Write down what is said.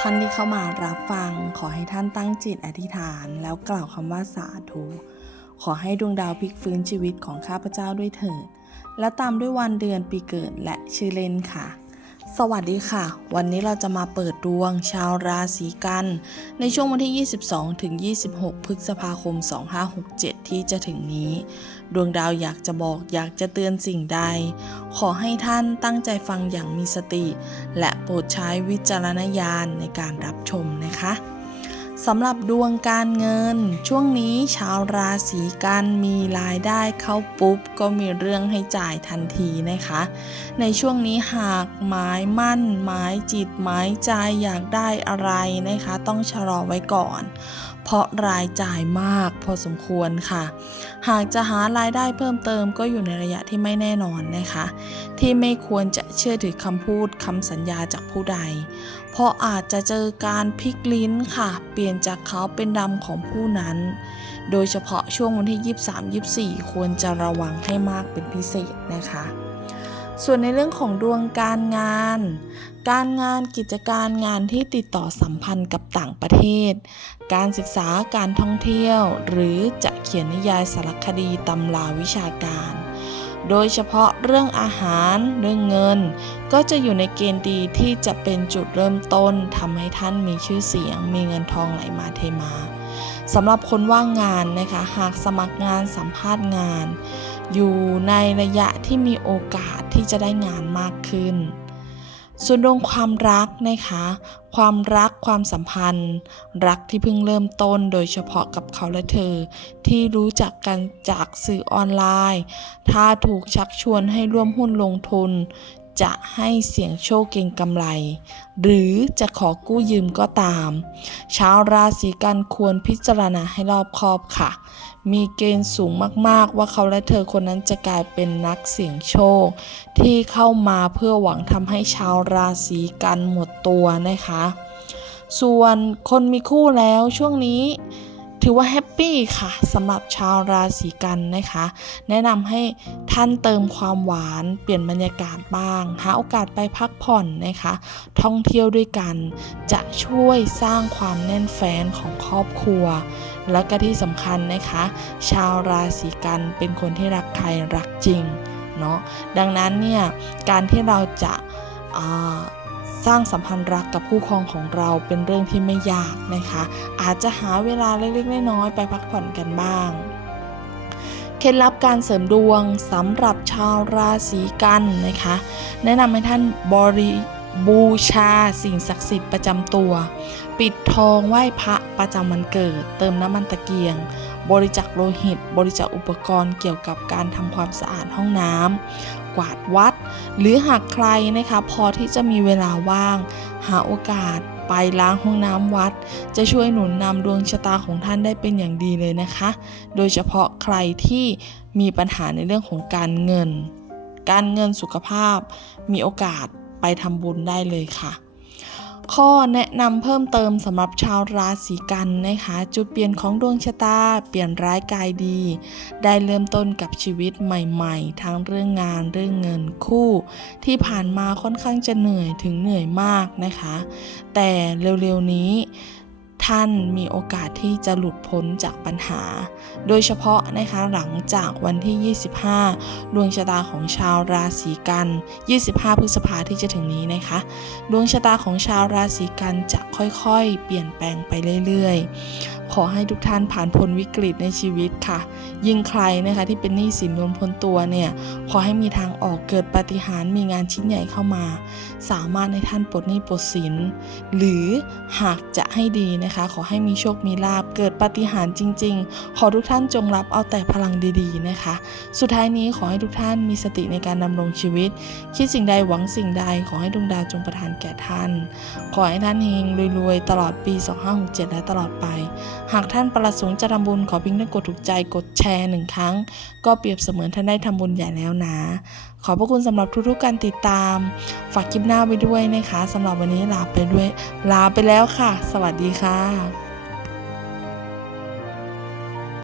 ท่านที่เข้ามารับฟังขอให้ท่านตั้งจิตอธิษฐาน แล้วกล่าวคำว่าสาธุขอให้ดวงดาวพลิกฟื้นชีวิตของข้าพเจ้าด้วยเถิด และตามด้วยวันเดือนปีเกิดและชื่อเล่นค่ะ สวัสดีค่ะ วันนี้เราจะมาเปิดดวงชาวราศีกัน ในช่วงวันที่ 22 ถึง 26 พฤษภาคม 2567 ที่จะถึงนี้ ดวงดาวอยากจะบอกอยากจะเตือนสิ่งใด ขอให้ท่านตั้งใจฟังอย่างมีสติ และโปรดใช้วิจารณญาณในการรับชมนะคะ สำหรับดวงการเงิน ช่วงนี้ชาวราศีกันมีรายได้เข้าปุ๊บ ก็มีเรื่องให้จ่ายทันทีนะคะ ในช่วงนี้หากหมายมั่น หมายจิต หมายใจอยากได้อะไรนะคะ ต้องชะลอไว้ก่อนเพราะรายจ่ายมากพอสมควรค่ะ หากจะหารายได้เพิ่มเติมก็อยู่ในระยะที่ไม่แน่นอนนะคะ ที่ไม่ควรจะเชื่อถือคำพูดคำสัญญาจากผู้ใด เพราะอาจจะเจอการพลิกลิ้นค่ะ เปลี่ยนจากเขาเป็นดำของผู้นั้น โดยเฉพาะช่วงวันที่ 23-24 ควรจะระวังให้มากเป็นพิเศษนะคะ ส่วนในเรื่องของดวงการงาน การงานกิจการงานที่ติดต่อสัมพันธ์กับต่างประเทศ การศึกษาการท่องเที่ยว หรือจะเขียนนิยายสารคดีตำราวิชาการ โดยเฉพาะเรื่องอาหารเรื่องเงิน ก็จะอยู่ในเกณฑ์ดีที่จะเป็นจุดเริ่มต้นทำให้ท่านมีชื่อเสียง มีเงินทองไหลมาเทมาสำหรับคนว่างงานนะคะหากสมัครงานสัมภาษณ์งาน อยู่ในระยะที่มีโอกาส ที่จะได้งานมากขึ้น ส่วนดวงความรักนะคะ ความรักความสัมพันธ์ รักที่เพิ่งเริ่มต้นโดยเฉพาะกับเขาและเธอ ที่รู้จักกันจากสื่อออนไลน์ ถ้าถูกชักชวนให้ร่วมหุ้นลงทุน จะให้เสี่ยงโชคเก่งกำไร หรือจะขอกู้ยืมก็ตาม ชาวราศีกันควรพิจารณาให้รอบคอบค่ะ มีเกณฑ์สูงมากๆ ว่าเขาและเธอคนนั้นจะกลายเป็นนักเสี่ยงโชค ที่เข้ามาเพื่อหวังทำให้ชาวราศีกันหมดตัวนะคะ ส่วนคนมีคู่แล้วช่วงนี้ ถือว่าแฮปปี้ค่ะสำหรับชาวราศีกันนะคะ แนะนำให้ท่านเติมความหวานเปลี่ยนบรรยากาศบ้าง หาโอกาสไปพักผ่อนนะคะ ท่องเที่ยวด้วยกัน จะช่วยสร้างความแน่นแฟ้นของครอบครัว แล้วก็ที่สำคัญนะคะ ชาวราศีกันเป็นคนที่รักใครรักจริงเนาะดังนั้นเนี่ยการที่เราจะอ่า สร้างสัมพันธ์รักกับคู่ครองของเราเป็นเรื่องที่ไม่ยากนะคะ อาจจะหาเวลาเล็กๆน้อยๆไปพักผ่อนกันบ้างเคล็ดลับการเสริมดวงสำหรับชาวราศีกันนะคะ แนะนำให้ท่านบริบูชาสิ่งศักดิ์สิทธิ์ประจำตัว ปิดทองไหว้พระประจำวันเกิด เติมน้ำมันตะเกียง บริจาคโลหิต บริจาคอุปกรณ์เกี่ยวกับการทำความสะอาดห้องน้ำกวาดวัด หรือหากใครนะคะพอที่จะมีเวลาว่าง หาโอกาสไปล้างห้องน้ำวัด จะช่วยหนุนนำดวงชะตาของท่านได้เป็นอย่างดีเลยนะคะ โดยเฉพาะใครที่มีปัญหาในเรื่องของการเงิน การเงินสุขภาพมีโอกาสไปทำบุญได้เลยค่ะ ข้อแนะนำเพิ่มเติมสำหรับชาวราศีกันนะคะ จุดเปลี่ยนของดวงชะตา เปลี่ยนร้ายกายดี ได้เริ่มต้นกับชีวิตใหม่ๆ ทั้งเรื่องงานเรื่องเงินคู่ ที่ผ่านมาค่อนข้างจะเหนื่อยถึงเหนื่อยมากนะคะ แต่เร็วๆนี้ ท่านมีโอกาสที่จะหลุดพ้นจากปัญหา โดยเฉพาะนะคะหลังจากวันที่ 25 ดวงชะตาของชาวราศีกัน 25 พฤษภาที่จะถึงนี้นะคะ ดวงชะตาของชาวราศีกันจะค่อยๆ เปลี่ยนแปลงไปเรื่อยๆ ขอให้ทุกท่านผ่านพ้นวิกฤตในชีวิตค่ะ ยิ่งใครนะคะที่เป็นหนี้สินล้นพ้นตัวเนี่ย ขอให้มีทางออกเกิดปาฏิหาริย์มีงานชิ้นใหญ่เข้ามา สามารถในท่านปลดหนี้ปลดสิน หรือหากจะให้ดีนะคะ ขอให้มีโชคมีลาบเกิดปาฏิหาริย์จริง ๆ ขอทุกท่านจงรับเอาแต่พลังดีๆนะคะ สุดท้ายนี้ขอให้ทุกท่านมีสติในการดำรงชีวิต คิดสิ่งใดหวังสิ่งใดขอให้ดวงดาวจงประทานแก่ท่าน ขอให้ท่านเฮงรวยๆ ตลอดปี 2567 และตลอดไปหากท่านประสงค์จะทำบุญขอเพียงท่านกดถูกใจกดแชร์หนึ่งครั้ง ก็เปรียบเสมือนท่านได้ทำบุญใหญ่แล้วนะ ขอบพระคุณสำหรับทุกๆการติดตาม ฝากคลิปหน้าไปด้วยนะคะสำหรับวันนี้ลาไปด้วย ลาไปแล้วค่ะ สวัสดีค่ะ